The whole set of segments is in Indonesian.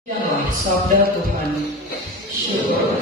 Demikianlah sabda Tuhan. Syukur.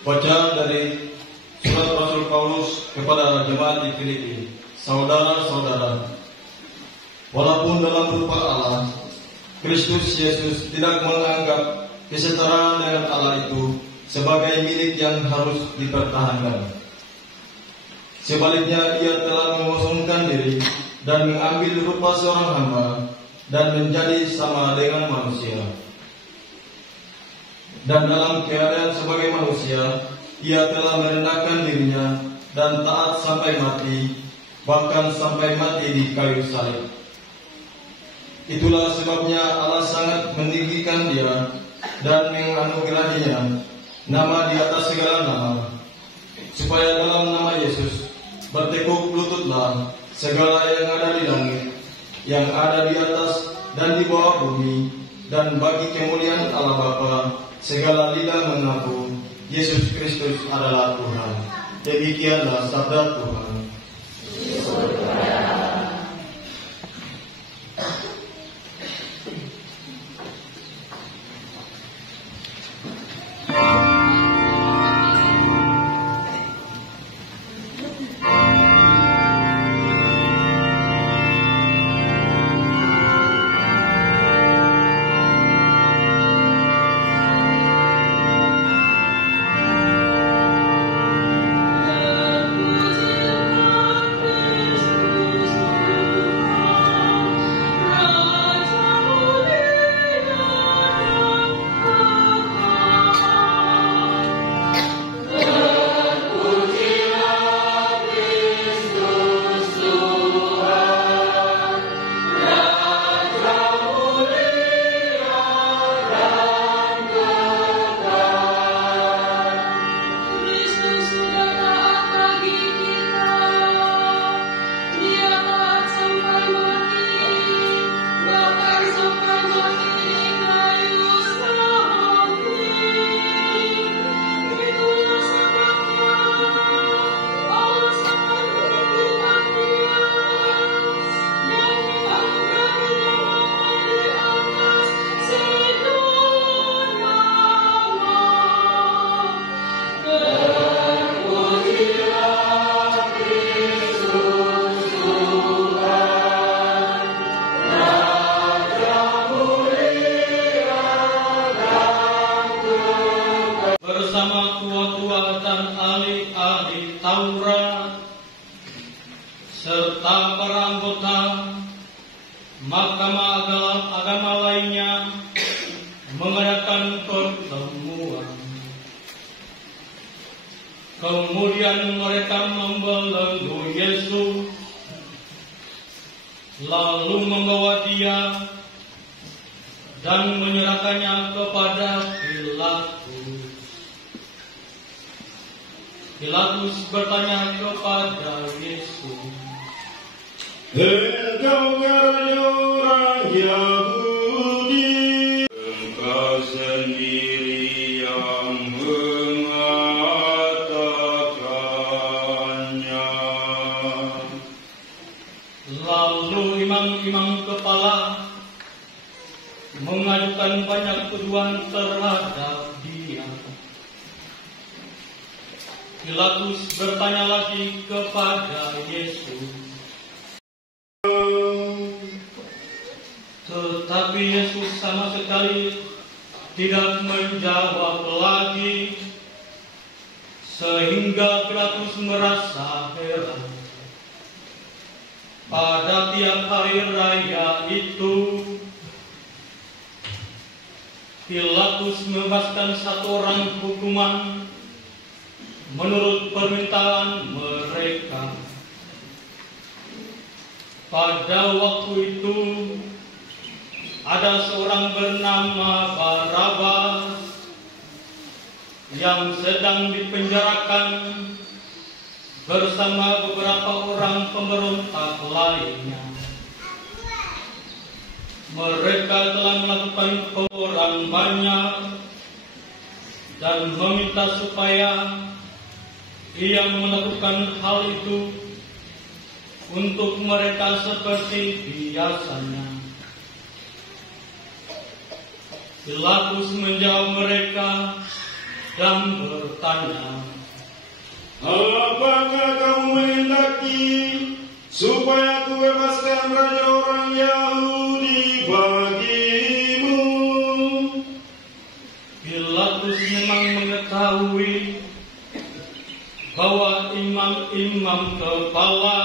Bacaan dari surat Rasul Paulus kepada jemaat di Filipi. Saudara-saudara, walaupun dalam rupa Allah, Kristus Yesus tidak menganggap kesetaraan dengan Allah itu sebagai milik yang harus dipertahankan. Sebaliknya, ia telah mengosongkan diri dan mengambil rupa seorang hamba dan menjadi sama dengan manusia. Dan dalam keadaan sebagai manusia, ia telah merendahkan dirinya dan taat sampai mati, bahkan sampai mati di kayu salib. Itulah sebabnya Allah sangat meninggikan dia dan menganugerahinya nama di atas segala nama, supaya dalam nama Yesus bertekuk lututlah segala yang ada di langit, yang ada di atas dan di bawah bumi, dan bagi kemuliaan Allah Bapa, segala lidah mengaku Yesus Kristus adalah Tuhan. Demikianlah sabda Tuhan. serta para anggota Mahkamah Agama lainnya mengadakan pertemuan. Kemudian mereka membelenggu Yesus, lalu membawa Dia dan menyerahkannya kepada Pilatus. Pilatus bertanya kepada Yesus, "Engkau orang Yahudi, engkau sendiri yang mengatakannya." Lalu imam-imam kepala mengajukan banyak tuduhan terhadap Dia. Pilatus bertanya lagi kepada Yesus, tetapi Yesus sama sekali tidak menjawab lagi, sehingga Pilatus merasa heran. Pada tiap hari raya itu, Pilatus membebaskan satu orang hukuman menurut permintaan mereka. Pada waktu itu, ada seorang bernama Barabas yang sedang dipenjarakan bersama beberapa orang pemberontak lainnya. Mereka telah melakukan orang banyak dan meminta supaya Ia melakukan hal itu untuk mereka seperti biasanya. Pilatus menjawab mereka dan bertanya, "Apakah kamu menghendaki supaya aku bebaskan raja orang Yahudi bagimu?" Pilatus memang mengetahui bahwa imam-imam kepala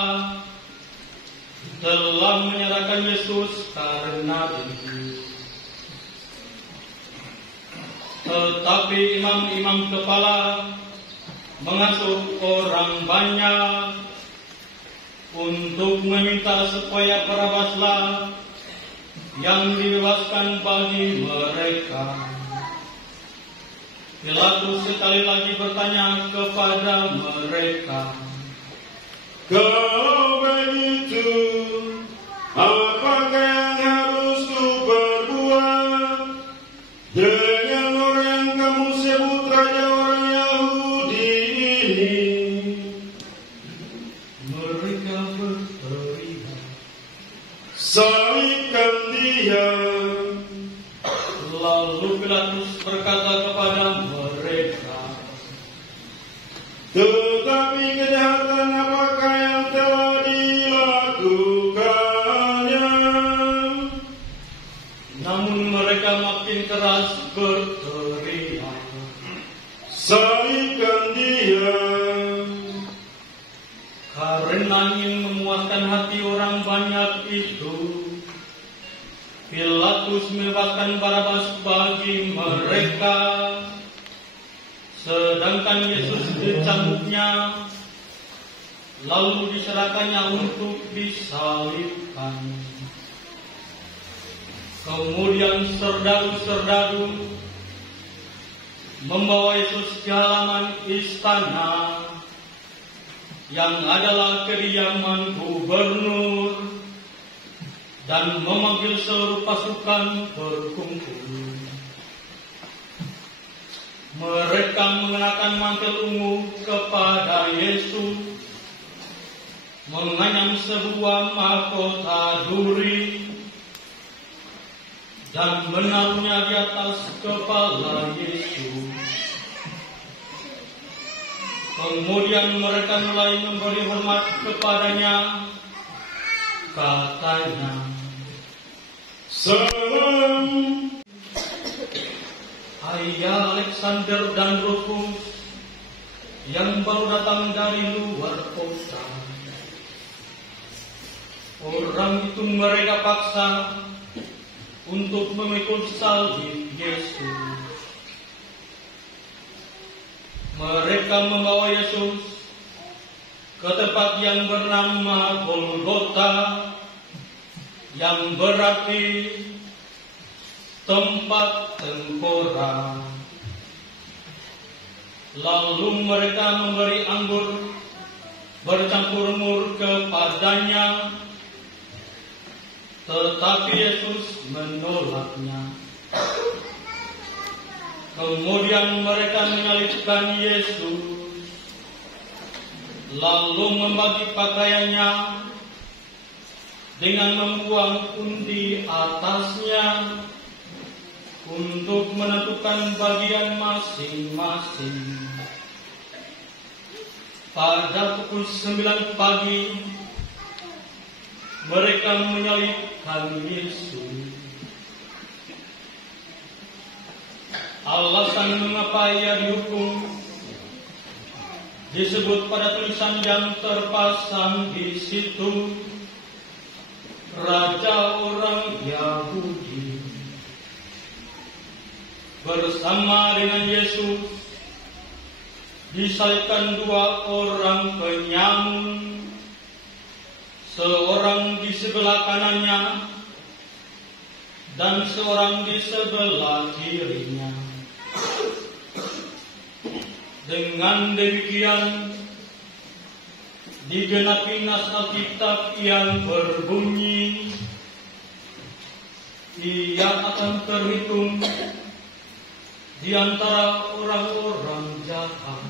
telah menyerahkan Yesus karena itu. Tetapi imam-imam kepala mengasuh orang banyak untuk meminta supaya Barabaslah yang dibebaskan bagi mereka. Pilatus sekali lagi bertanya kepada mereka, "Kalau begitu, apakah yang harus ku perbuat Lalu Pilatus berkata kepada mereka, tetapi kejahatan apakah yang telah dilakukannya? namun mereka makin keras berteriak, Salibkan dia. karena ingin memuaskan hati orang banyak itu. Pilatus membebaskan Barabas bagi mereka, sedangkan Yesus dicambuknya, lalu diserahkannya untuk disalibkan. Kemudian serdadu-serdadu membawa Yesus ke halaman istana, yang adalah kediaman gubernur, dan memanggil seluruh pasukan berkumpul. Mereka mengenakan mantel ungu kepada Yesus, menganyam sebuah mahkota duri, dan menaruhnya di atas kepala Yesus. Kemudian mereka mulai memberi hormat kepadanya, katanya, Salam. Ayah Alexander dan Rufus yang baru datang dari luar kota. Orang itu mereka paksa untuk memikul salib Yesus. Mereka membawa Yesus ke tempat yang bernama Golgota, yang berarti tempat tengkorak. Lalu mereka memberi anggur bercampur mur kepadanya, tetapi Yesus menolaknya. Kemudian mereka menyalibkan Yesus, lalu membagi pakaiannya dengan membuang undi atasnya untuk menentukan bagian masing-masing. Pada pukul 9 pagi, mereka menyalibkan Yesus. Alasan mengapa ia dihukum disebut pada tulisan yang terpasang di situ, Raja orang Yahudi. Bersama dengan Yesus disalibkan 2 orang penyamun, seorang di sebelah kanannya dan seorang di sebelah kirinya. Dengan demikian digenapi nas Alkitab yang berbunyi, ia akan terhitung di antara orang-orang jahat.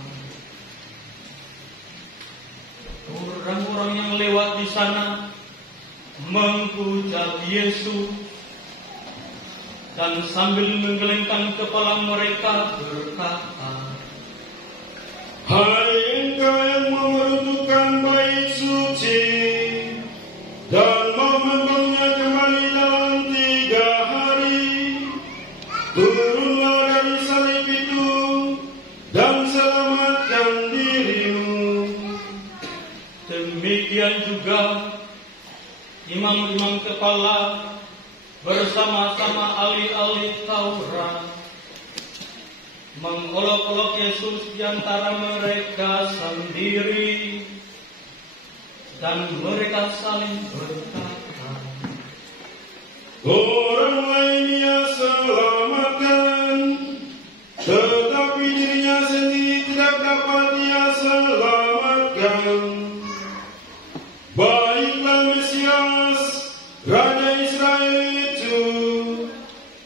Orang-orang yang lewat di sana menghujat Yesus, dan sambil menggelengkan kepala mereka berkata, Hai engkau yang meruntuhkan bait suci dan mau membangunnya kembali dalam 3 hari, turunlah dari salib itu dan selamatkan dirimu. Demikian juga imam-imam kepala bersama-sama ahli-ahli Taurat mengolok-olok Yesus di antara mereka sendiri, dan mereka saling berkata, Orang lain ia selamatkan, tetapi dirinya sendiri tidak dapat ia selamatkan. Baiklah Mesias, Raja Israel itu,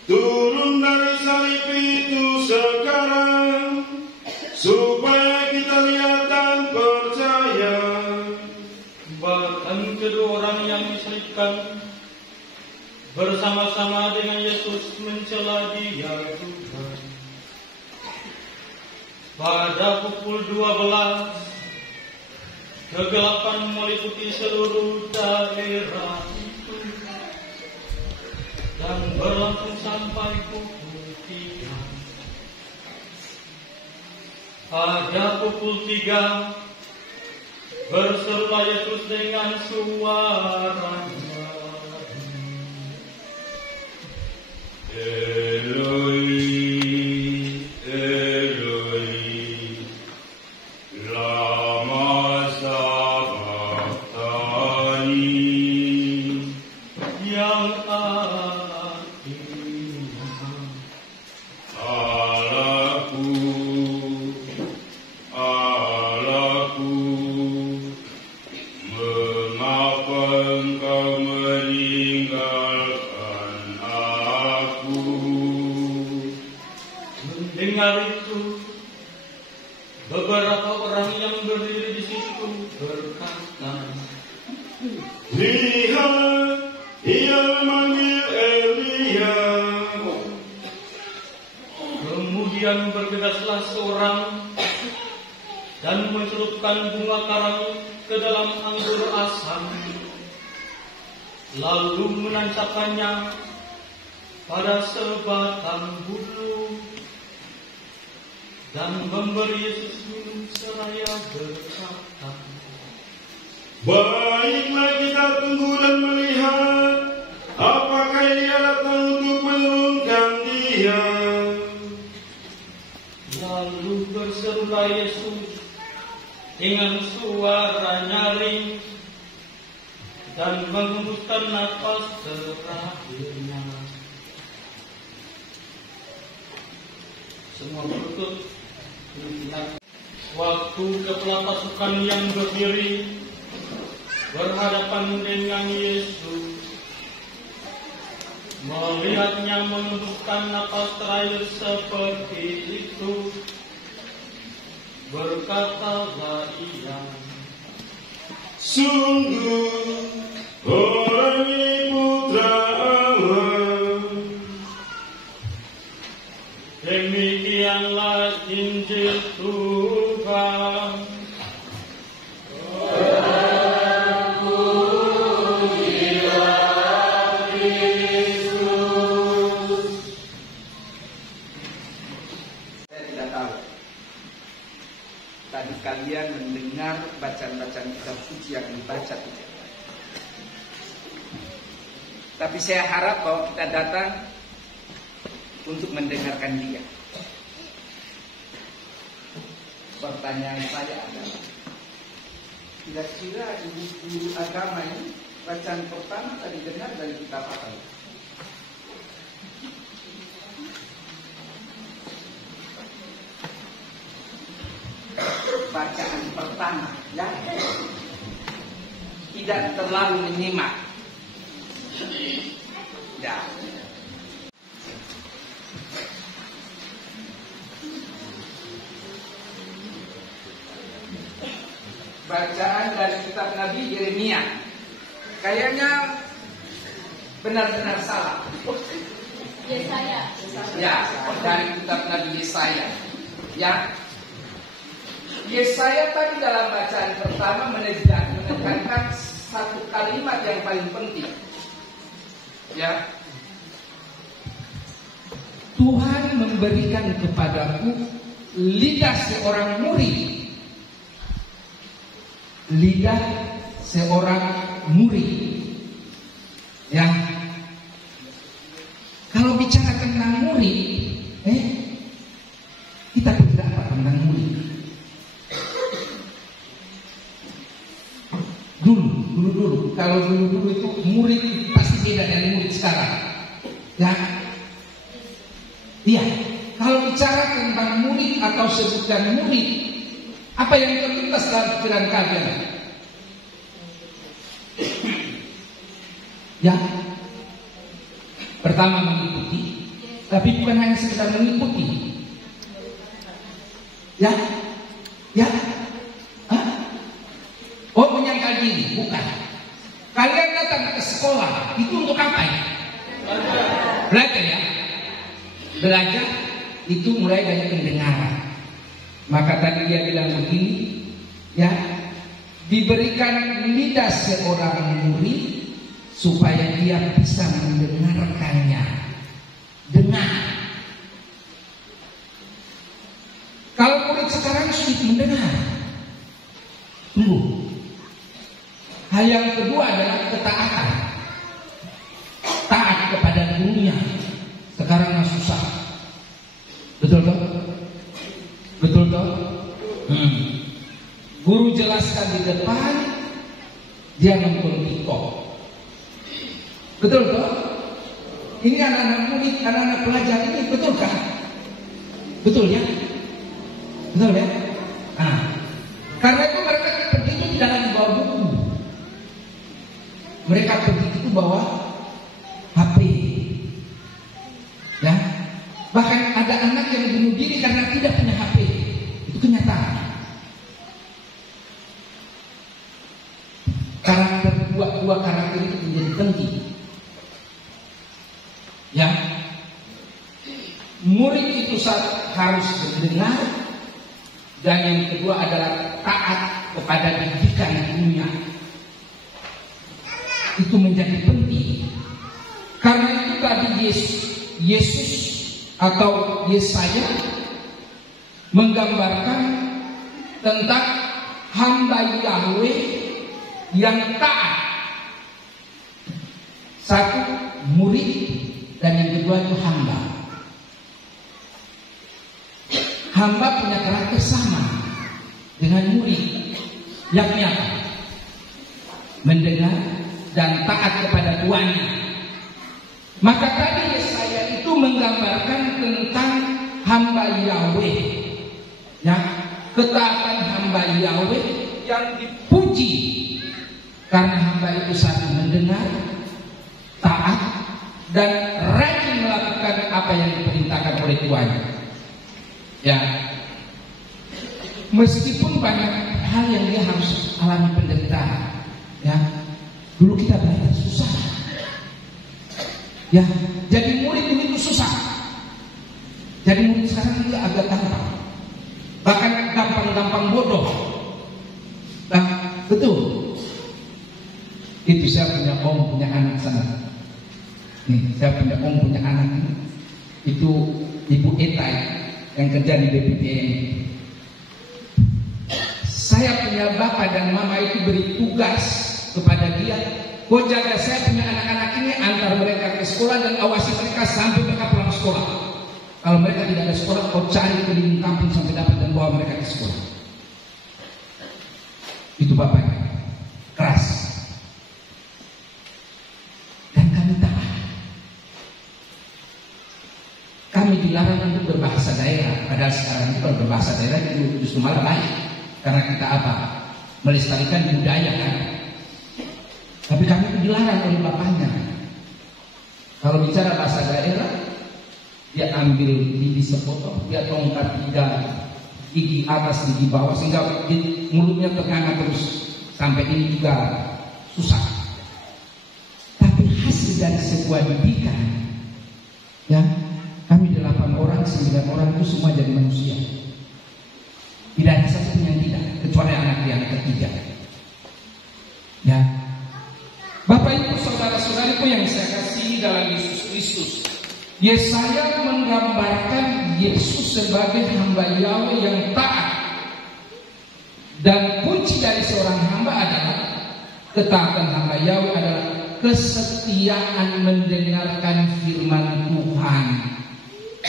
turun dari salib itu sekarang, supaya kita lihat dan percaya. bahkan kedua orang yang disalibkan bersama-sama dengan Yesus mencela Dia Tuhan. Pada pukul 12, kegelapan meliputi seluruh daerah itu dan berlangsung sampai pukul 3. Pada pukul 3, berserulah Yesus dengan suaranya, Eloi, Eloi, lama sabachthani, yang artinya, Allahku, Allahku, mengapa Engkau meninggalkan aku? mendengar itu, beberapa orang yang berdiri di situ berkata, Lihat, ia memanggil Elia. kemudian bergegaslah seorang dan mencelupkan bunga karang ke dalam anggur asam, lalu menancapkannya pada sebatang bulu dan memberi Yesus minum seraya berkata, Baiklah kita tunggu dan melihat apakah Dia datang untuk menurunkan Dia. lalu berserulah Yesus dengan suara nyaring dan menghembuskan nafas terakhirnya. Semua berlutut. Waktu kepala pasukan yang berdiri berhadapan dengan Yesus, melihatnya menghembuskan nafas terakhir seperti itu, berkatalah ia, Sungguh orang ini putra Allah. demikianlah Injil Tuhan. Saya tidak tahu. Tadi kalian mendengar bacaan-bacaan kitab suci yang dibaca tidak? Tapi saya harap bahwa kita datang untuk mendengarkan Dia. Pertanyaan saya adalah, kira-kira ibu agama ini bacaan pertama tadi dengar dari kitab apa? Bacaan pertama, ya, tidak terlalu menyimak, ya. Bacaan dari kitab Nabi Yeremia kayaknya benar-benar salah. Yesaya. Ya, dari kitab Nabi Yesaya. Ya, Yesaya tadi dalam bacaan pertama menekankan satu kalimat yang paling penting. Ya, Tuhan memberikan kepadaku lidah seorang murid. Lidah seorang murid. Ya, kalau bicara tentang murid, kita tidak apa tentang murid. Dulu. Kalau dulu itu murid pasti beda dengan murid sekarang. Ya, iya. Kalau bicara tentang murid atau sebutan murid, apa yang terlintas dalam pikiran kalian? Ya, pertama mengikuti, tapi bukan hanya sekedar mengikuti. Ya, oh, menyangkal diri, bukan. Kalian datang ke sekolah itu untuk apa ya? Belajar ya. belajar itu mulai dari pendengaran. Maka tadi dia bilang begini, ya, diberikan lidah seorang murid supaya dia bisa mendengarkannya. Dengar. Kalau murid sekarang sulit mendengar. Tunggu. Hal yang kedua adalah ketaatan. Taat kepada dunia. Sekarang susah. Betul toh? Betul toh? Guru jelaskan di depan, dia nonton TikTok. Betul toh? Ini anak-anak murid, anak-anak pelajar ini betul kan? Betul ya? Betul ya? Karena itu mereka pergi itu tidak lagi bawa buku. Mereka pergi itu bawa HP. Ya, bahkan ada anak yang bunuh diri karena tidak punya HP. Itu kenyataan. Karakter dua karakter itu menjadi penting. Ya, murid itu harus mendengar, dan yang kedua adalah taat kepada didikan dunia. Itu menjadi penting. Karena itu tadi Yesus atau Yesaya menggambarkan tentang hamba Yahweh yang taat. Satu, murid, dan yang kedua itu hamba. Hamba punya karakter sama dengan murid, yakni apa? Mendengar dan taat kepada tuannya. Maka tadi Yesaya itu menggambarkan tentang hamba Yahweh, ya, ketaatan hamba Yahweh yang dipuji karena hamba itu satu mendengar, taat, dan rajin melakukan apa yang diperintahkan oleh tuannya. Ya, meskipun banyak hal yang dia harus alami penderitaan, ya, dulu kita belajar susah. Ya, jadi murid itu susah. Jadi murid sekarang itu agak gampang. Bahkan gampang-gampang bodoh. Nah, betul. Itu saya punya punya anak sana. Nih, saya punya punya anak ini. Itu Ibu Eta yang kerja di BPTN. Saya punya bapak dan mama itu beri tugas kepada dia, kau jaga saya punya anak-anak ini, antar mereka ke sekolah dan awasi mereka sampai mereka pulang sekolah. Kalau mereka tidak ke sekolah, kau cari keliling kampung sampai dapat dan bawa mereka ke sekolah. Itu bapaknya, keras. Dan kami taat. Kami dilarang untuk berbahasa daerah. Padahal sekarang itu kalau berbahasa daerah itu justru malah baik. Karena kita apa? Melestarikan budaya kan. Tapi kami itu dilarang oleh bapaknya. Kalau bicara bahasa daerah, dia ambil gigi sepotong, dia tongkat gigi atas, gigi bawah, sehingga mulutnya ternganga terus. Sampai ini juga susah. Tapi hasil dari sebuah didikan, ya, kami 8 orang, 9 orang itu semua jadi manusia. Tidak ada satu yang tidak, kecuali anak yang ketiga. Ya, Bapak Ibu saudara-saudariku yang saya kasihi dalam Yesus Kristus, Yesaya menggambarkan Yesus sebagai hamba Yahweh yang taat. Dan kunci dari seorang hamba adalah ketaatan hamba Yahweh adalah kesetiaan mendengarkan firman Tuhan.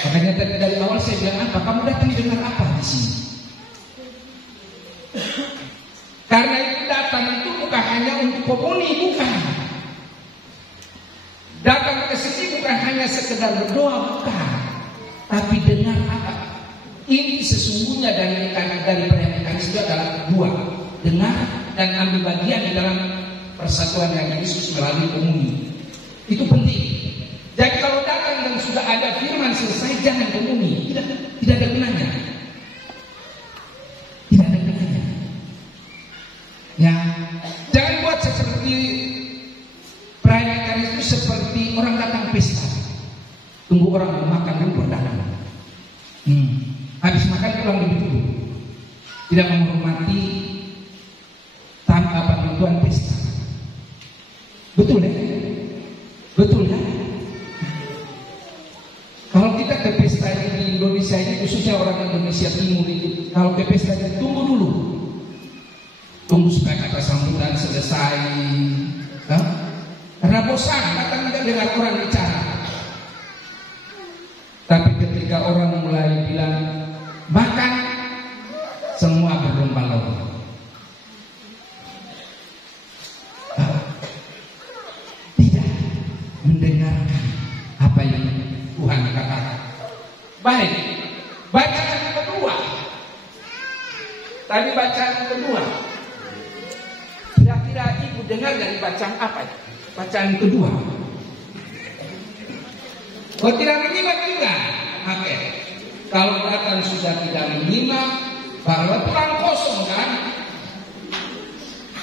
Makanya dari awal saya bilang apa? Kamu datang dengar apa di sini? Karena itu datang itu bukan hanya untuk komuni, bukan. Datang ke sini bukan hanya sekedar berdoa, bukan. Tapi dengar apa? Ini sesungguhnya dari mekanisme adalah 2. Dengar dan ambil bagian di dalam persatuan yang Yesus melalui komuni. Itu penting. Jadi kalau datang dan sudah ada firman selesai, jangan komuni. Tidak ada gunanya. Tidak ada gunanya. Ya, jangan buat seperti perayaan itu seperti orang datang pesta. Tunggu orang mau makan dulu baru datang. tidak menghormati tanpa bantuan pesta. Betul ya? Betul ya? Kalau kita ke pesta di Indonesia ini, khususnya orang Indonesia Timur itu, kalau ke pesta ini tunggu dulu, tunggu supaya kata sambutan selesai, kan? Karena bosan datang tidak dengar orang bicara. Tapi ketika orang mulai bilang makan, semua berlomba-lomba. Tidak mendengarkan apa yang Tuhan katakan. Baik, bacaan kedua. Tadi bacaan kedua. Kira-kira ibu dengar dari bacaan apa? Bacaan kedua. Oh, tidak menyimak juga. Oke. Kalau datang sudah tidak menyimak, bahwa pulang kosong kan?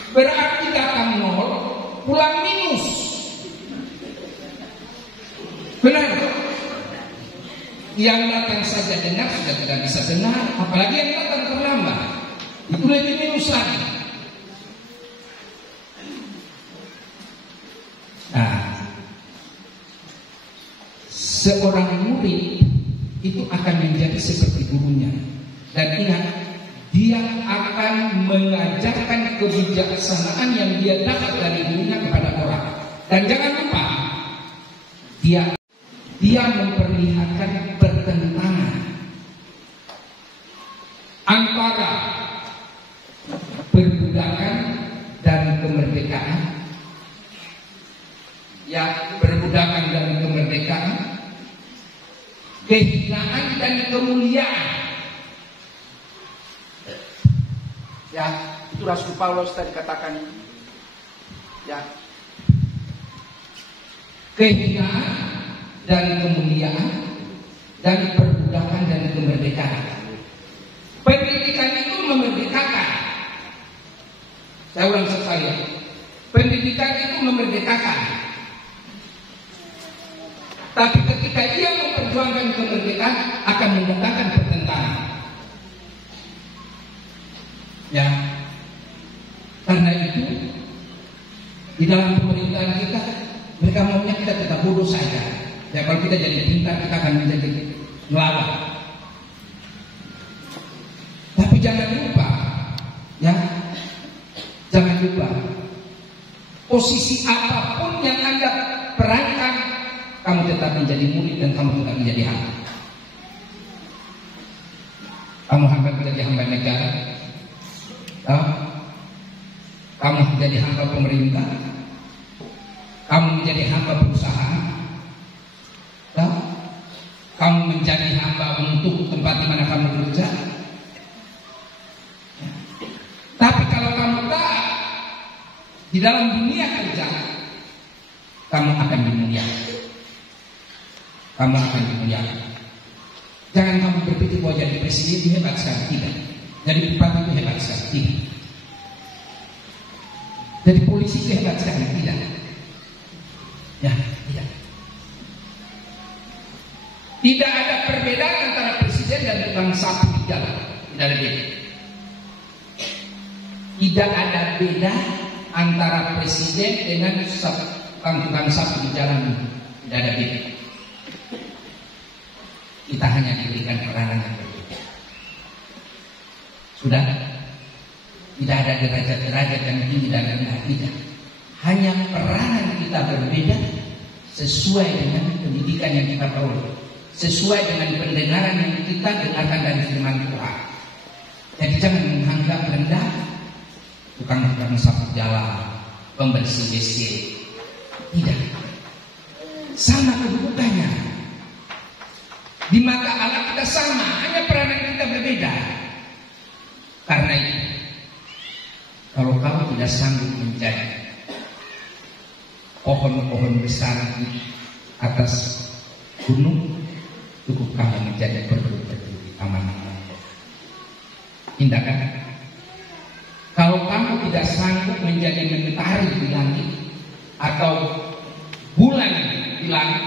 Berarti datang nol, pulang minus. Benar? Yang datang saja dengar sudah tidak bisa dengar, apalagi yang datang terlambat. Itu lebih minus lagi. Nah, seorang murid itu akan menjadi seperti gurunya. Dan ingat, dia akan mengajarkan kebijaksanaan yang dia dapat dari gurunya kepada orang. Dan jangan lupa, dia memperlihatkan pertentangan antara perbudakan dan kemerdekaan. Ya, perbudakan dan kemerdekaan, kehinaan dan kemuliaan. Ya, itu Rasul Paulus tadi katakan. Ya, kehinaan dan kemuliaan, dan perbudakan dan kemerdekaan. Pendidikan itu memerdekakan. Saya ulang sekali. Pendidikan itu memerdekakan. Tapi ketika ia memperjuangkan kemerdekaan, akan mendatangkan pertentangan. Ya, karena itu di dalam pemerintahan kita, mereka maunya kita tetap bodoh saja. Ya, kalau kita jadi pintar, kita akan menjadi melawan. Tapi jangan lupa, ya, jangan lupa, posisi apapun yang Anda perankan, kamu tetap menjadi murid dan kamu tetap menjadi hamba. Kamu hamba menjadi hamba negara, kamu menjadi hamba pemerintah, kamu menjadi hamba perusahaan, kamu menjadi hamba untuk tempat di mana kamu bekerja. Tapi kalau kamu taat di dalam dunia kerja, kamu akan dimuliakan. Kamu akan dimuliakan. Jangan kamu berpikir bahwa jadi presiden itu hebat sekali, tidak. Jadi bupati itu hebat sekali, tidak. Jadi polisi itu hebat sekali, tidak. Ya, tidak. Tidak ada perbedaan antara presiden dan tukang sapu di jalan. Tidak ada beda. Tidak ada beda antara presiden dengan tukang sapu di jalan. Tidak ada beda. Kita hanya diberikan peranan yang berbeda. Sudah? Tidak ada derajat-derajat yang tinggi dan rendah, tidak. Hanya peranan kita berbeda sesuai dengan pendidikan yang kita peroleh, sesuai dengan pendengaran yang kita dengarkan dari firman Tuhan. Jadi jangan menganggap rendah tukang sapu jalan, pembersih WC. Tidak. Sama kedudukannya. Di mata Allah kita sama, hanya peranan kita berbeda. Karena itu, kalau kamu tidak sanggup menjadi pohon-pohon besar di atas gunung, cukup kamu menjadi perlu-perlu di taman. Indah kan? Kalau kamu tidak sanggup menjadi mentari di langit atau bulan di langit,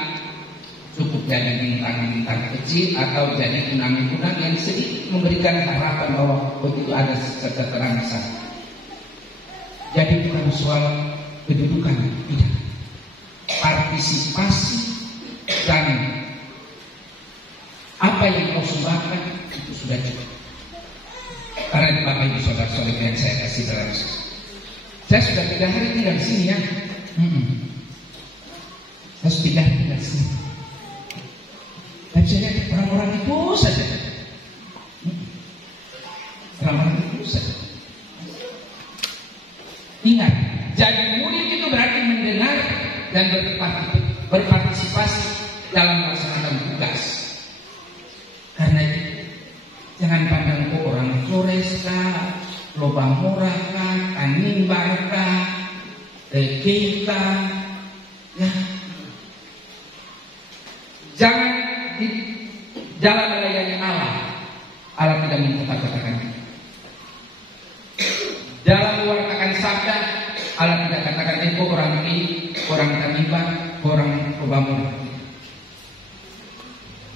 cukup jadi bintang-bintang kecil atau jadi kunang-kunang yang sedikit memberikan harapan bahwa begitu ada seseorang sana. Jadi bukan soal kedudukan, tidak. Partisipasi dan apa yang kau sumbangkan itu sudah cukup. Karena Bapak Ibu Saudara-saudara yang saya kasih dalam saya sudah 3 hari tinggal di sini ya. Saya sudah tinggal di sini. Dan saya lihat orang-orang itu saja. Orang-orang itu saja. Ingat, jadi murid itu berarti mendengar dan berpartisipasi dalam melaksanakan tugas. Karena itu, jangan pandang orang Flores kah, Lobang Murah kah, Tanimbar kah, kita, ya. Jangan di dalam melayani Allah tidak minta katakan. Dalam mewartakan sabda, Allah tidak katakan itu orang ini, orang Tanimbar, orang Lobang Murah.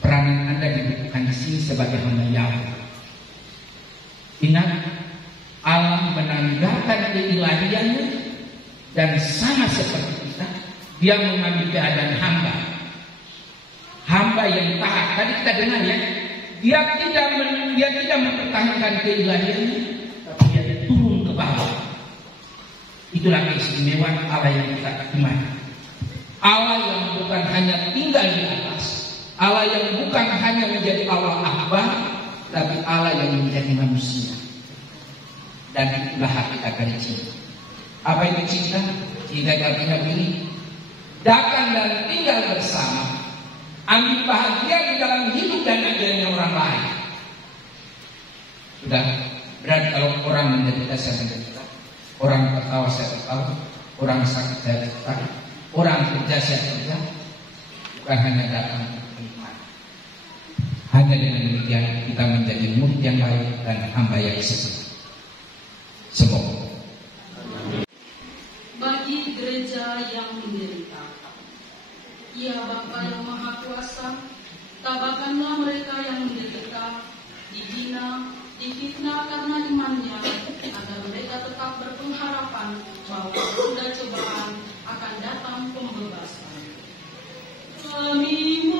Peranan Anda dibutuhkan di sini sebagai hamba Yahweh. Ingat, Allah menanggalkan keilahiannya dan sama seperti kita, Dia mengambil keadaan hamba. Hamba yang taat. Tadi kita dengar ya, dia tidak mempertahankan keilahiannya, tapi dia turun ke bawah. Itulah keistimewaan Allah yang kita imani. Allah yang bukan hanya tinggal di atas, Allah yang bukan hanya menjadi Allah Akbar, tapi Allah yang menjadi manusia. Dan itulah hakikat dari cinta. Apa itu cinta? Cinta artinya begini: datang dan tinggal bersama, ambil bahagia di dalam hidup dan ajarannya orang lain. Sudah, berarti kalau orang menderita saya menderita, orang tertawa saya tertawa, orang sakit saya sakit, orang kerja saya kerja. Bukan hanya datang untuk iman. Hanya dengan demikian kita menjadi murid yang baik dan hamba yang setia. Semoga bagi gereja yang menderita, ya Bapa yang Maha Kuasa, tabahkanlah mereka yang menderita, dihina, difitnah karena imannya, agar mereka tetap berpengharapan bahwa sudah cobaan akan datang pembebasan. Kami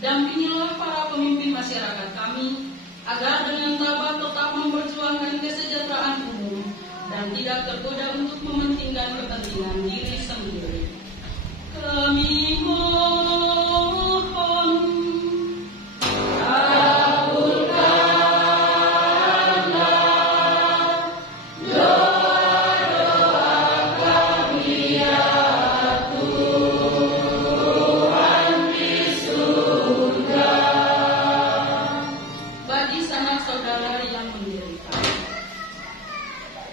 dampingilah para pemimpin masyarakat kami, agar dengan tabah tetap memperjuangkan kesejahteraan umum dan tidak tergoda untuk mementingkan kepentingan diri sendiri. Kami mohon,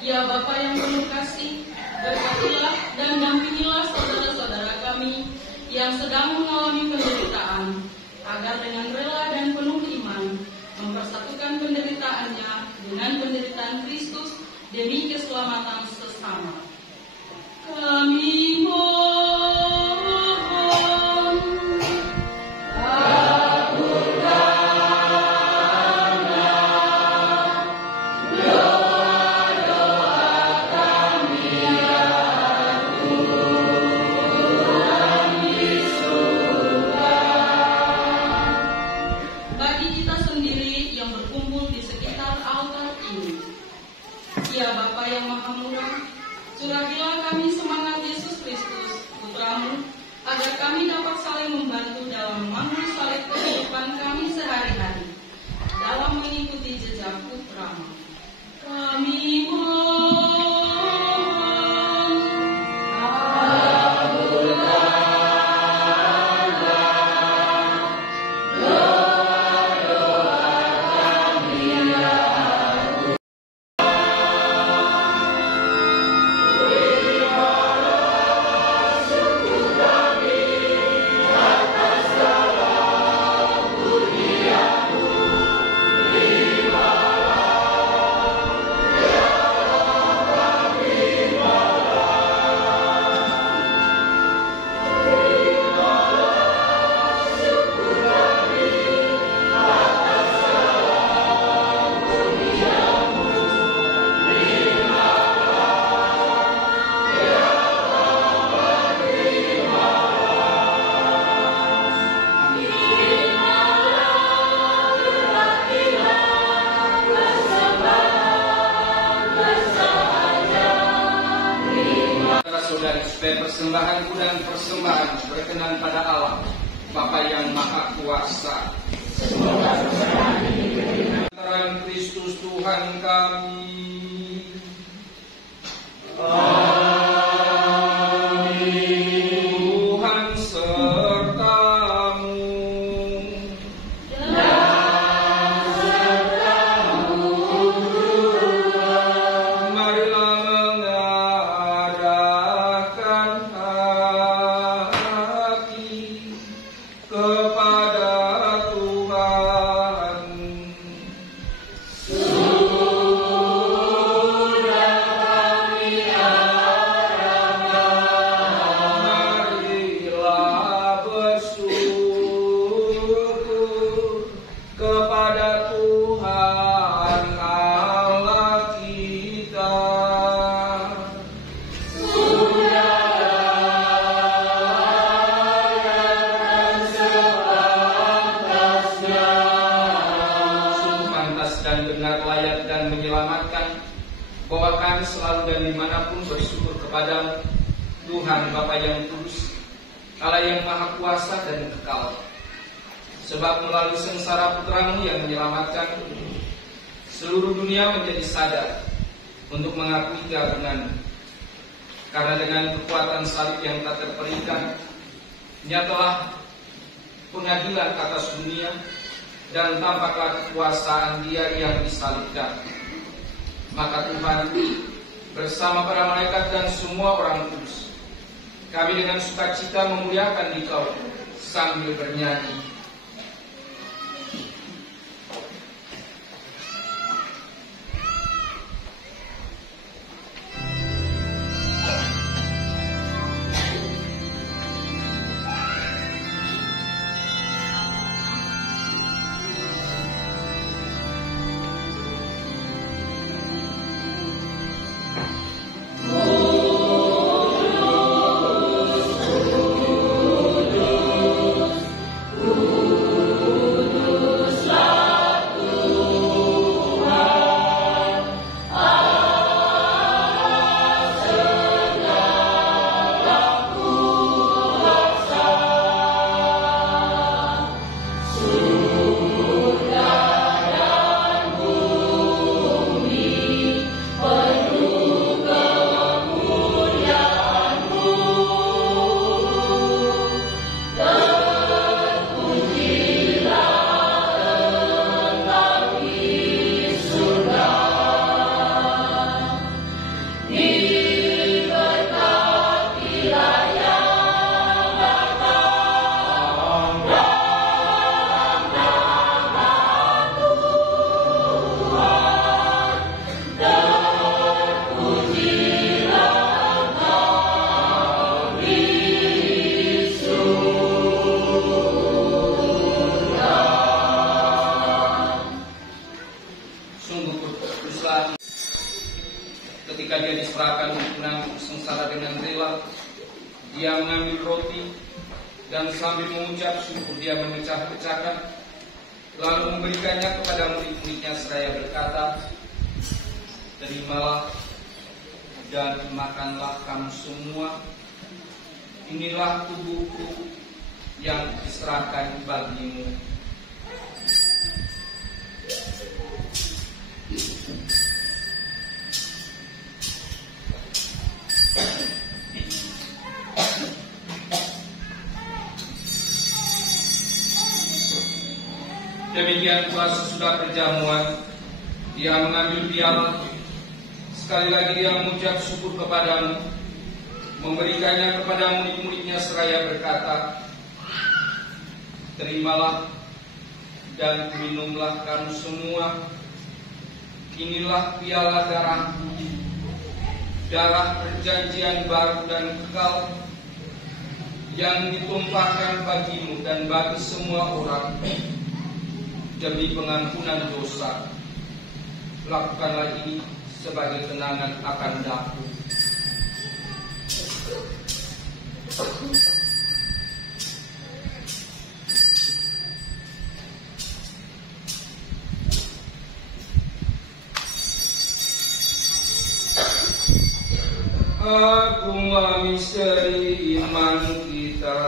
ya Bapa yang penuh kasih, berkatilah dan dampingilah saudara-saudara kami yang sedang mengalami penderitaan, agar dengan rela dan penuh iman mempersatukan penderitaannya dengan penderitaan Kristus demi keselamatan sesama. Kami mohon, ya Bapa yang Maha Murah, curahilah kami semangat Yesus Kristus, Putramu, agar kami dapat saling membantu dalam memanggul salib kehidupan kami sehari-hari, dalam mengikuti jejak Putramu. Kami mohon, doa-doa kami dan supaya persembahanku dan persembahan berkenan pada Allah Bapa yang Maha Kuasa. Antara Kristus Tuhan kami. Tuhan sertamu. Marilah mengadahkan hati kepada Tuhan. Marilah bersyukur kepada Tuhan Allah kita. Sungguh pantas dan benar, layak dan menyelamatkan bahwa kami selalu dan dimanapun bersyukur kepada Tuhan Bapa yang kudus, Allah yang Maha Kuasa dan kekal. Sebab melalui sengsara Putra-Mu yang menyelamatkan, seluruh dunia menjadi sadar untuk mengakui keagungan. Karena dengan kekuatan salib yang tak terperinkan, nyatalah pengadilan atas dunia dan tampaklah kekuasaan Dia yang disalibkan. Maka Tuhan bersama para malaikat dan semua orang kudus, kami dengan sukacita memuliakan Dikau sambil bernyanyi. Ketika Dia diserahkan untuk menanggung sengsara dengan rela, Dia mengambil roti dan sambil mengucap syukur Dia memecah-pecahkan, lalu memberikannya kepada murid-muridnya seraya berkata, "Terimalah dan makanlah kamu semua. Inilah tubuhku yang diserahkan bagimu." Demikian pula sesudah perjamuan, Dia mengambil piala. Sekali lagi Dia mengucap syukur kepadamu, memberikannya kepada murid-muridnya seraya berkata, "Terimalah dan minumlah kamu semua. Inilah piala darahku, darah perjanjian baru dan kekal, yang ditumpahkan bagimu dan bagi semua orang demi pengampunan dosa. Lakukanlah ini sebagai kenangan akan daku." Agunglah misteri iman kita.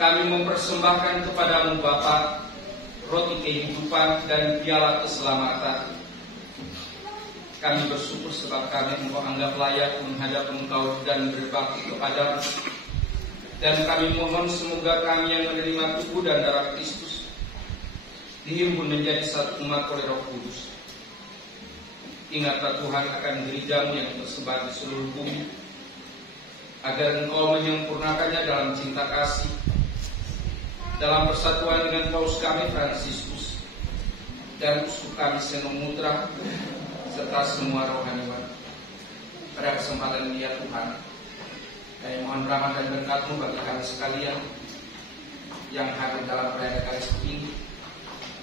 Kami mempersembahkan kepadamu Bapa roti kehidupan dan piala keselamatan. Kami bersyukur sebab kami Engkau anggap layak menghadap Engkau dan berbakti kepadamu. Dan kami mohon semoga kami yang menerima tubuh dan darah Kristus dihimpun menjadi satu umat oleh Roh Kudus. Ingatlah Tuhan akan gerejamu yang tersebar di seluruh bumi, agar Engkau menyempurnakannya dalam cinta kasih, dalam persatuan dengan Paus kami Fransiskus dan uskup kami Senong Mutra serta semua rohaniwan. Pada kesempatan ini ya Tuhan, kami mohon rahmat dan berkat-Mu bagi kami sekalian yang hadir dalam perayaan Ekaristi ini,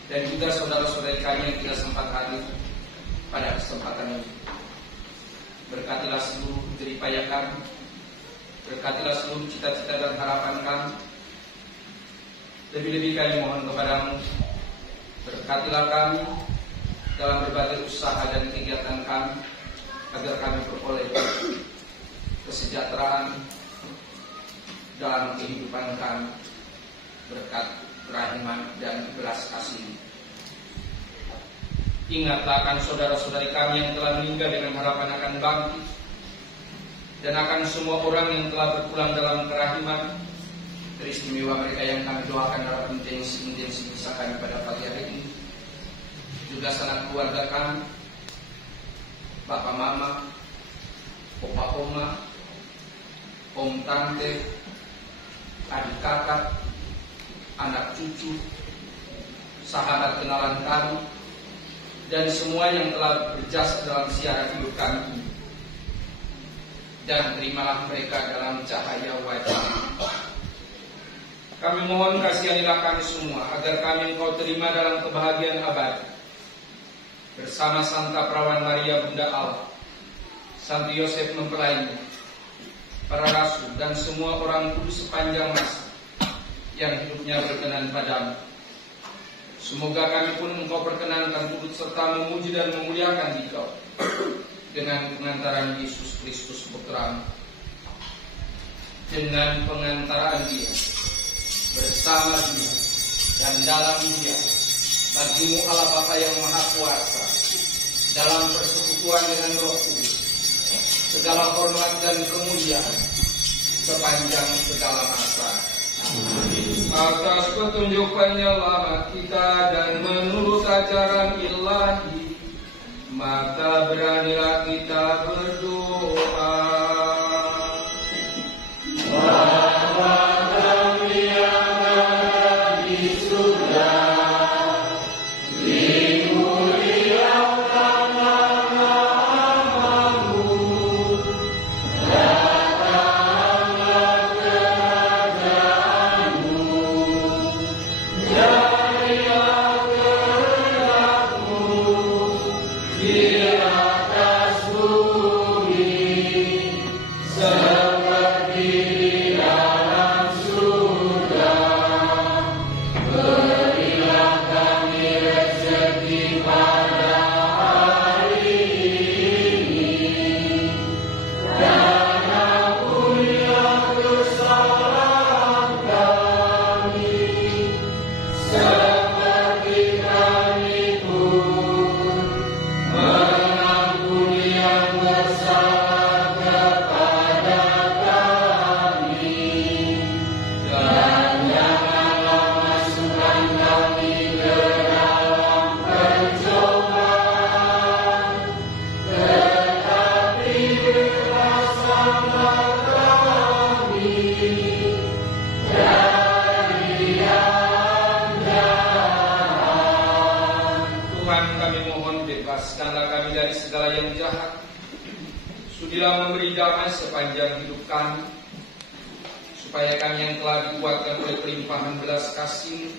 dan juga saudara-saudari kami yang tidak sempat hadir pada kesempatan ini. Berkatilah seluruh jeripaya kami, berkatilah seluruh cita-cita dan harapan kami. Lebih-lebih kami mohon kepadamu, berkatilah kami dalam berbagai usaha dan kegiatan kami, agar kami beroleh kesejahteraan dalam kehidupan kami, berkat kerahiman dan belas kasih. Ingatlah akan saudara-saudari kami yang telah meninggal dengan harapan akan bangkit, dan akan semua orang yang telah berpulang dalam kerahiman. Teristimewa mereka yang kami doakan dalam intensi kisah kami pada pagi hari ini, juga sanak keluarga kami, Bapak Mama, Opa Oma, Om Tante, adik kakak, anak cucu, sahabat kenalan kami, dan semua yang telah berjasa dalam siaran hidup kami ini. Dan terimalah mereka dalam cahaya wajah. Kami mohon kasihanilah kami semua, agar kami Engkau terima dalam kebahagiaan abadi bersama Santa Perawan Maria Bunda Allah, Santo Yosef mempelainya, para rasul dan semua orang kudus sepanjang masa yang hidupnya berkenan padamu. Semoga kami pun Engkau perkenankan turut serta memuji dan memuliakan Dikau dengan pengantaran Yesus Kristus Putra-Mu. Dengan pengantaran Dia, bersama Dia dan dalam Dia, bagi-Mu Allah Bapa yang Maha Kuasa, dalam persekutuan dengan Roh Kudus, segala hormat dan kemuliaan sepanjang segala masa. Atas petunjuk penyelamat kita dan menurut ajaran ilahi, maka beranilah kita berdoa. Seperti kami pun bebaskanlah kami dari segala yang jahat. Sudilah memberi damai sepanjang hidup kami, supaya kami yang telah dikuatkan oleh pelimpahan belas kasih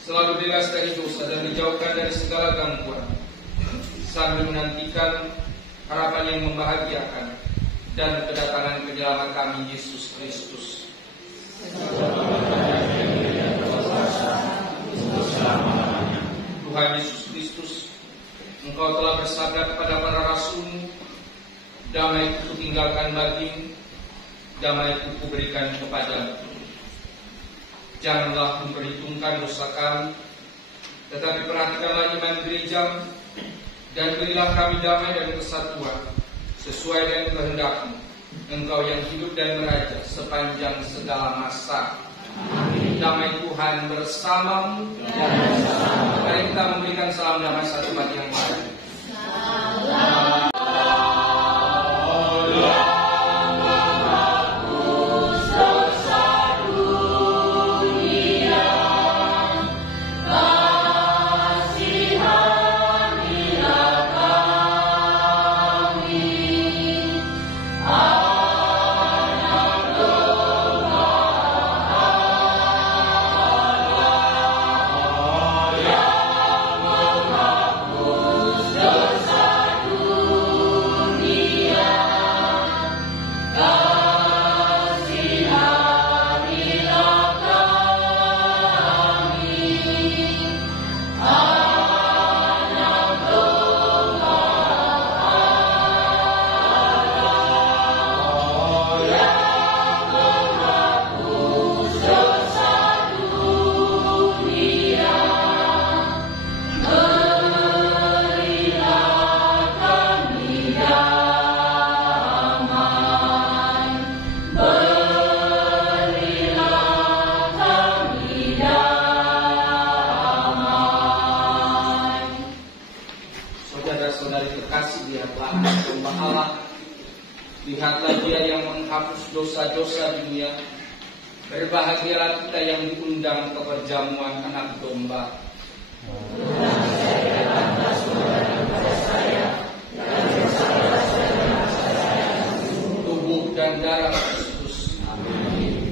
selalu bebas dari dosa dan dijauhkan dari segala gangguan, sambil menantikan harapan yang membahagiakan dan kedatangan penyelamat kami Yesus Kristus. Tuhan Yesus Kristus, Engkau telah bersabda kepada para rasul-Mu, damai ku tinggalkan bagimu, damai ku berikan kepadamu. Janganlah memperhitungkan dosa kami, tetapi perhatikanlah iman gereja, dan berilah kami damai dan kesatuan, sesuai dengan kehendak-Mu, Engkau yang hidup dan meraja sepanjang segala masa. Amin. Damai Tuhan bersamamu, dan bersama. Mari kita memberikan salam damai satu bagi yang lain. Salam. Lihatlah Dia yang menghapus dosa-dosa dunia. Berbahagialah kita yang diundang ke perjamuan Anak Domba. Tubuh dan darah Kristus. Amin.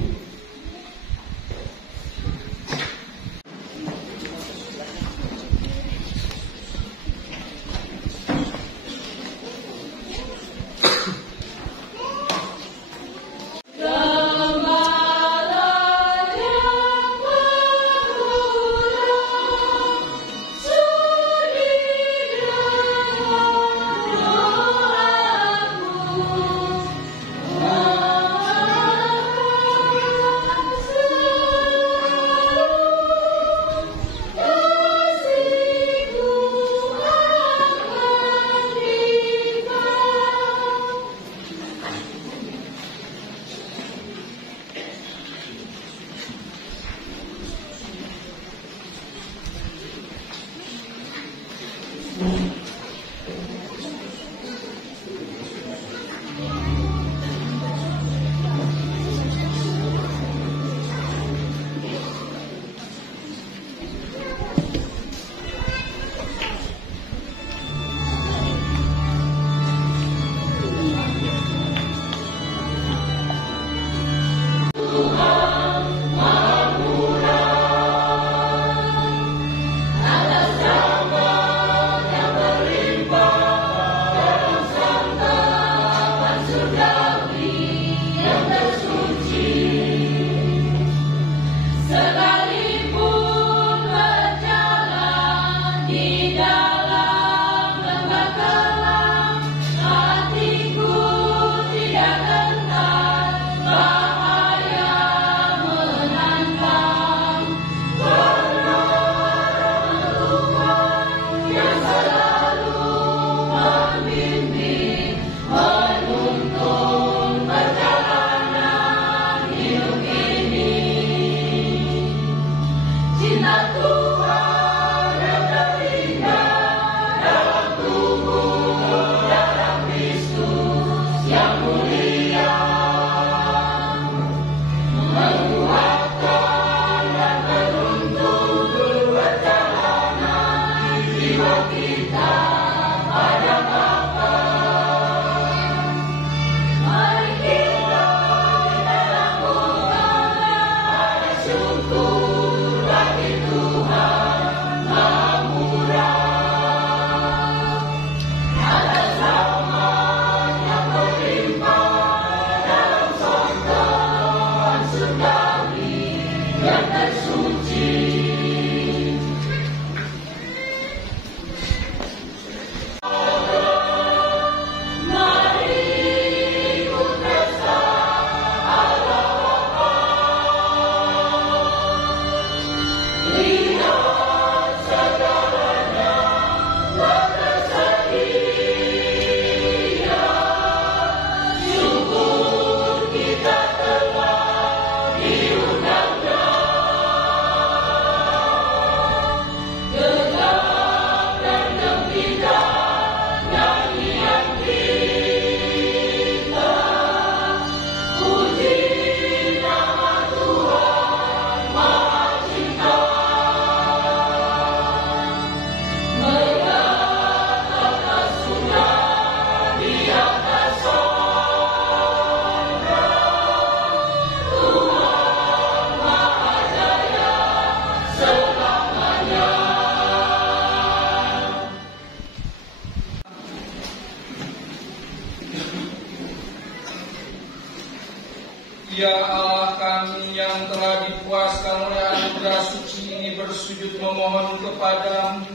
Ya Allah kami yang telah dipuaskan oleh anugerah suci ini bersujud memohon kepadamu.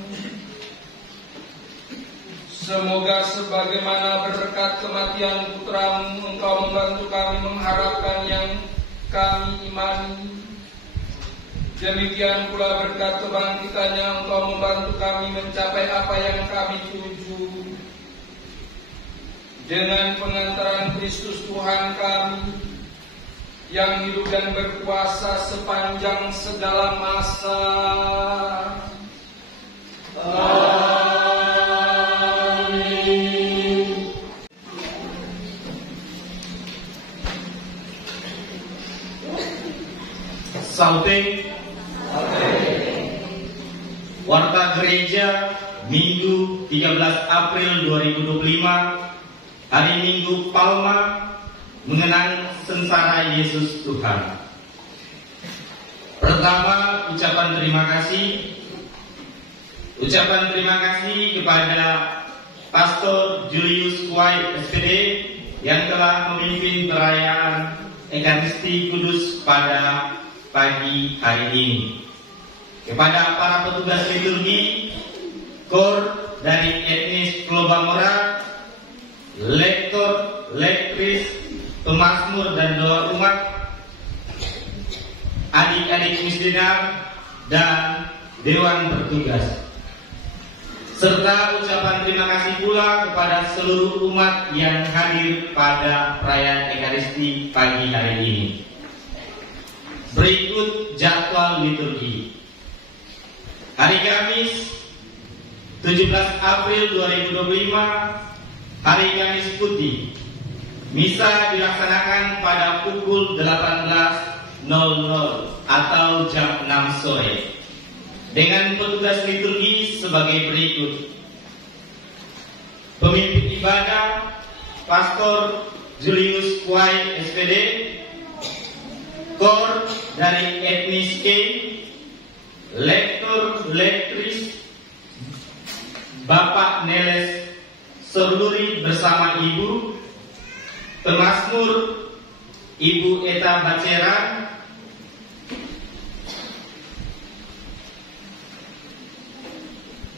Semoga sebagaimana berkat kematian putramu, Engkau membantu kami mengharapkan yang kami imani. Demikian pula berkat kebangkitannya, Engkau membantu kami mencapai apa yang kami tuju. Dengan pengantaran Kristus Tuhan kami, yang hidup dan berkuasa sepanjang segala masa. Amin. Saute Warta Gereja Minggu 13 April 2025, hari Minggu Palma, mengenang sengsara Yesus Tuhan. Pertama, ucapan terima kasih. Ucapan terima kasih kepada Pastor Julius Kuai SPD yang telah memimpin perayaan Ekaristi Kudus pada pagi hari ini. Kepada para petugas liturgi, kor dari etnis Klobamora, lektor, lektris, pemazmur dan doa umat, adik-adik missioner dan dewan bertugas, serta ucapan terima kasih pula kepada seluruh umat yang hadir pada perayaan Ekaristi pagi hari ini. Berikut jadwal liturgi. Hari Kamis 17 April 2025, hari Kamis Putih, misa dilaksanakan pada pukul 18.00 atau jam 6 sore dengan petugas liturgi sebagai berikut. Pemimpin ibadah Pastor Julius Kuai SPD, kor dari etnis K, lektor, lektris Bapak Neles Sorduri bersama Ibu, pemazmur Ibu Eta Baceran,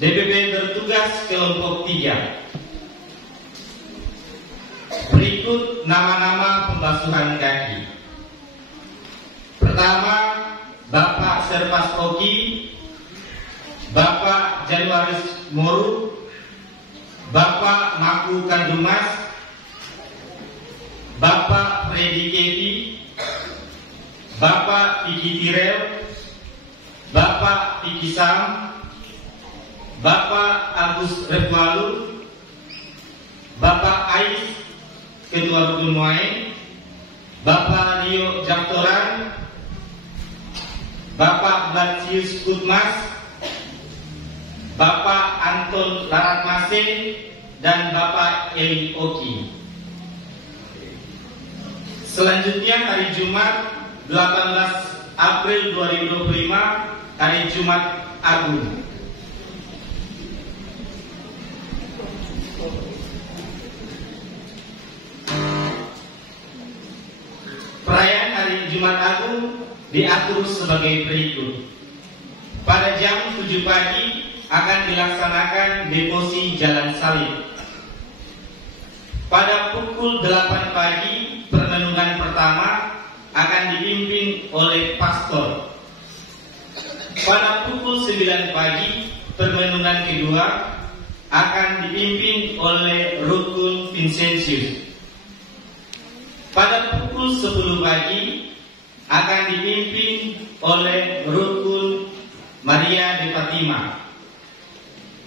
DPP bertugas kelompok 3. Berikut nama-nama pembasuhan kaki. Pertama, Bapak Serpas Oki, Bapak Januaris Moru, Bapak Maku Kandumas, Bapak Freddy Kevi, Bapak Piki Tirel, Bapak Piki Sam, Bapak Agus Refwalu, Bapak Ais Ketua Rukun Muain, Bapak Rio Jaktoran, Bapak Blasius Kutmas, Bapak Anton Laratmase, dan Bapak Eli Oki. Selanjutnya hari Jumat 18 April 2025, hari Jumat Agung. Perayaan hari Jumat Agung diatur sebagai berikut. Pada jam 7 pagi akan dilaksanakan devosi Jalan Salib. Pada pukul 8 pagi permenungan pertama akan dipimpin oleh pastor. Pada pukul 9 pagi permenungan kedua akan dipimpin oleh Rukun Vincentius. Pada pukul 10 pagi akan dipimpin oleh Rukun Maria de Fatima.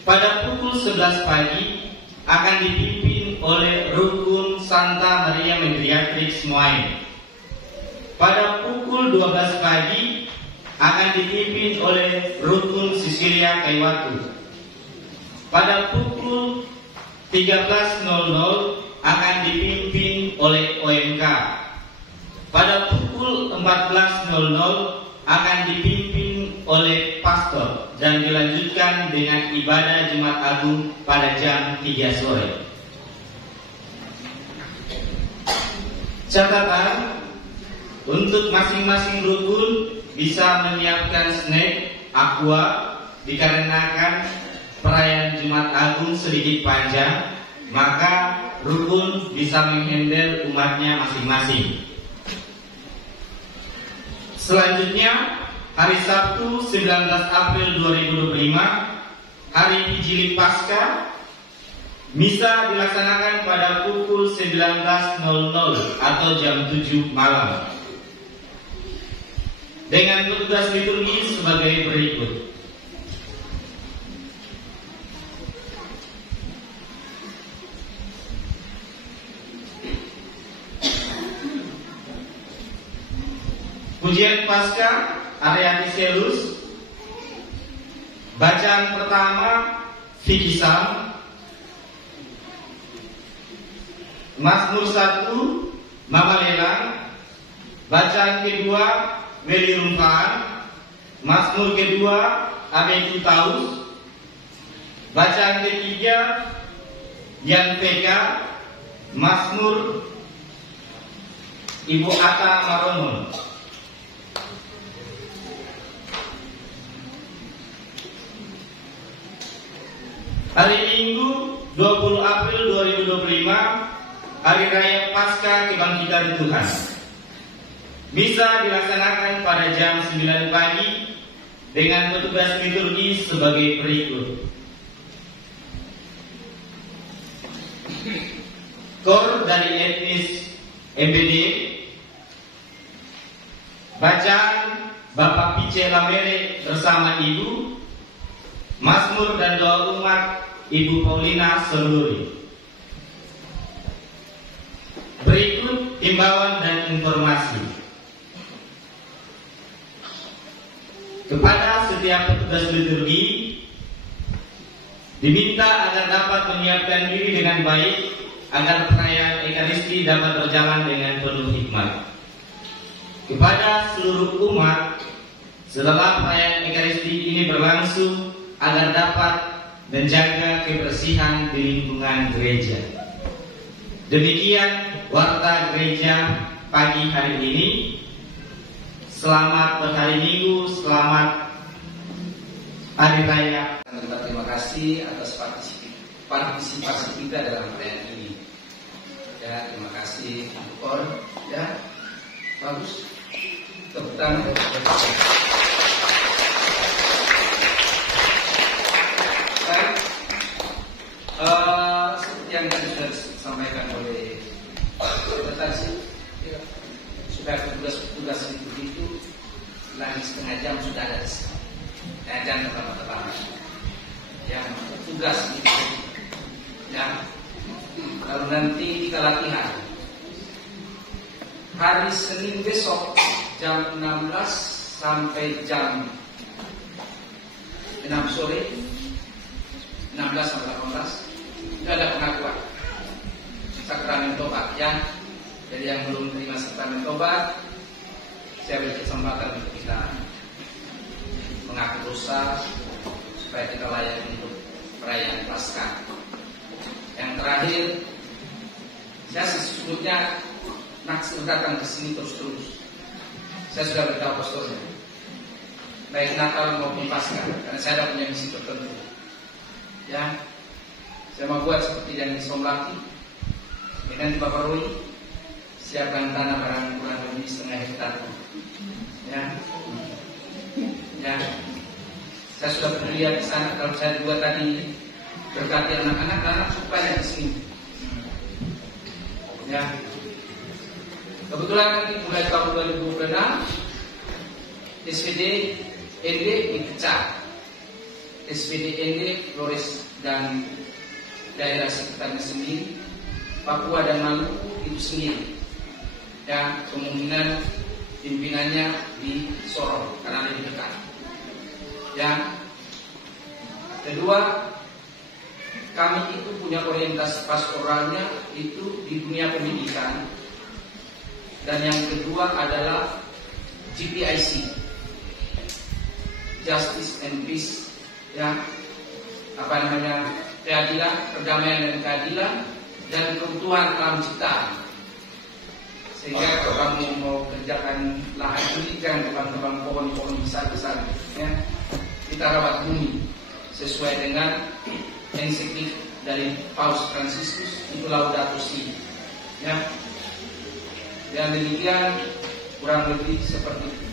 Pada pukul 11 pagi akan dipimpin oleh Rukun Santa Maria Mediatrix Muain. Pada pukul 12 pagi akan dipimpin oleh Rukun Sisilia Kaiwatu. Pada pukul 13.00 akan dipimpin oleh OMK. Pada pukul 14.00 akan dipimpin oleh pastor dan dilanjutkan dengan ibadah Jumat Agung pada jam 3 sore. Catatan, Untuk masing-masing rukun bisa menyiapkan snack, aqua, dikarenakan perayaan Jumat Agung sedikit panjang, maka rukun bisa menghandle umatnya masing-masing. Selanjutnya, hari Sabtu 19 April 2025, hari Injili Paskah, misa dilaksanakan pada pukul 19.00 atau jam 7 malam. Dengan petugas liturgi sebagai berikut. Pujian Paskah Ariatiselus. Bacaan pertama Fikisam. Mazmur 1 Mama Lelang. Bacaan kedua Meli Rumpaan. Mazmur kedua Abetu Taus. Bacaan ketiga Yan Peka. Mazmur Ibu Ata Maronon. Hari Minggu 20 April 2025, Hari Raya Paskah Kebangkitan Tuhan. Misa dilaksanakan pada jam 9 pagi dengan petugas liturgi sebagai berikut. Kor dari etnis MBD. Bacaan Bapak Pice Lamere bersama Ibu. Mazmur dan doa umat Ibu Paulina Sonduri. Berikut himbauan dan informasi. Kepada setiap petugas liturgi diminta agar dapat menyiapkan diri dengan baik agar perayaan Ekaristi dapat berjalan dengan penuh hikmat. Kepada seluruh umat, setelah perayaan Ekaristi ini berlangsung, agar dapat menjaga kebersihan di lingkungan gereja. Demikian warta gereja pagi hari ini. Selamat berhari Minggu, selamat Hari Raya. Terima kasih atas partisipasi kita dalam perayaan ini. Ya, terima kasih Kor. Ya, bagus. Tepuk tangan. Seperti yang tadi sudah disampaikan oleh tadi, supaya petugas itu lagi setengah jam sudah ada di sini. Setengah jam pertama-tama yang petugas itu, ya. Lalu nanti kita latihan hari Senin besok jam 16 sampai jam 6 sore, 16 sampai 18 itu ada pengakuan sakramen tobat, ya. Jadi yang belum terima sakramen tobat, saya beri kesempatan untuk kita mengaku dosa supaya kita layak untuk perayaan Paskah. Yang terakhir, saya sesungguhnya naksir datang ke sini terus-terus. Saya sudah beritahu pastornya, baik Natal maupun Paskah, karena saya ada punya misi tertentu. Ya, saya mau buat seperti yang di Somlaki. Dengan Bapak Roy, siapkan tanah barang kurang lebih setengah hektar. Ya, ya. Saya sudah berlihat di sana. Kalau saya buat tadi berkati anak-anak supaya di sini. Ya. Kebetulan nanti mulai tahun 2026 SPD ND dipecah. SPD ND Flores dan daerah sekitarnya sendiri, Papua dan Maluku itu sendiri. Ya, kemungkinan pimpinannya di Sorong karena lebih dekat. Ya. Kedua, kami itu punya orientasi pastoralnya itu di dunia pendidikan. Dan yang kedua adalah GPIC, Justice and Peace, ya, keadilan, perdamaian dan keadilan, dan keutuhan alam ciptaan. Sehingga kalau kamu mau kerjakan lahan ini jangan tebang-tebang pohon-pohon besar-besar, ya. Kita rawat bumi sesuai dengan ensiklik dari Paus Fransiskus, itu Laudato Si, ya. Dan demikian kurang lebih seperti itu.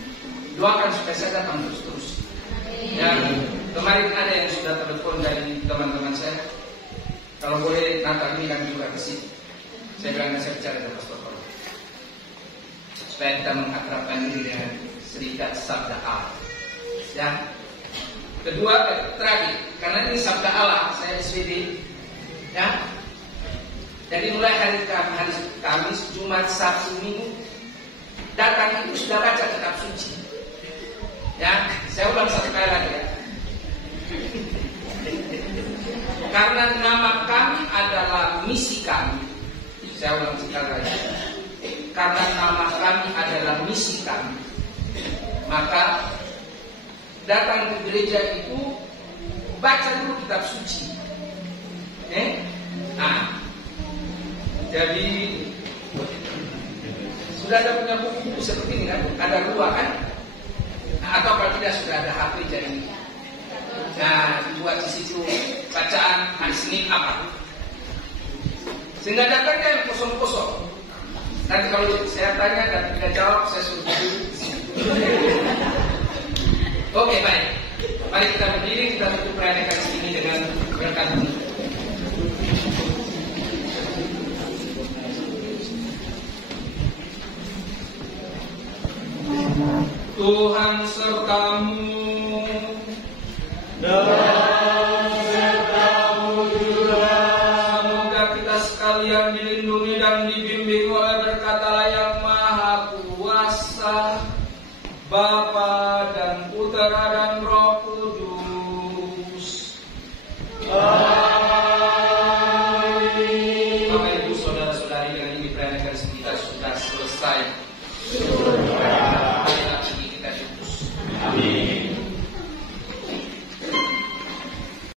Doakan supaya saya datang terus-terus. Dan kemarin ada yang sudah telepon dari teman-teman saya, kalau boleh Natal ini kami juga ke sini. Saya bilang saya bicara dengan Pastor Paul, supaya kita mengakrabkan diri dengan sedikit sabda Allah. Ya. Kedua, terakhir, karena ini sabda Allah, saya SVD, ya. Jadi mulai hari Kamis, Jumat, Sabtu, Minggu, datang itu sudah baca kitab suci. Ya, saya ulang satu kali lagi ya. Karena nama kami adalah misi kami. Saya ulang sekali lagi. Karena nama kami adalah misi kami, maka datang ke gereja itu baca dulu kitab suci. Nah, jadi sudah ada punya buku seperti ini kan? Ada 2 kan? Atau kalau tidak sudah ada HP jadi. Nah, dibuat di situ bacaan hari Senin apa? Sehingga datangnya yang kosong-kosong. Nanti kalau saya tanya dan tidak jawab, saya suruh duduk di sini. Oke, baik. Mari kita berdiri, kita tutup perayaan ini dengan berkat ini. Tuhan sertamu dan sertamu juga. Semoga kita sekalian dilindungi dan dibimbing oleh berkat Allah yang Maha Kuasa, Bapa dan Putera dan Roh Kudus. Amin. Bapak Ibu, saudara-saudari, dengan ini perayaan kita sudah selesai.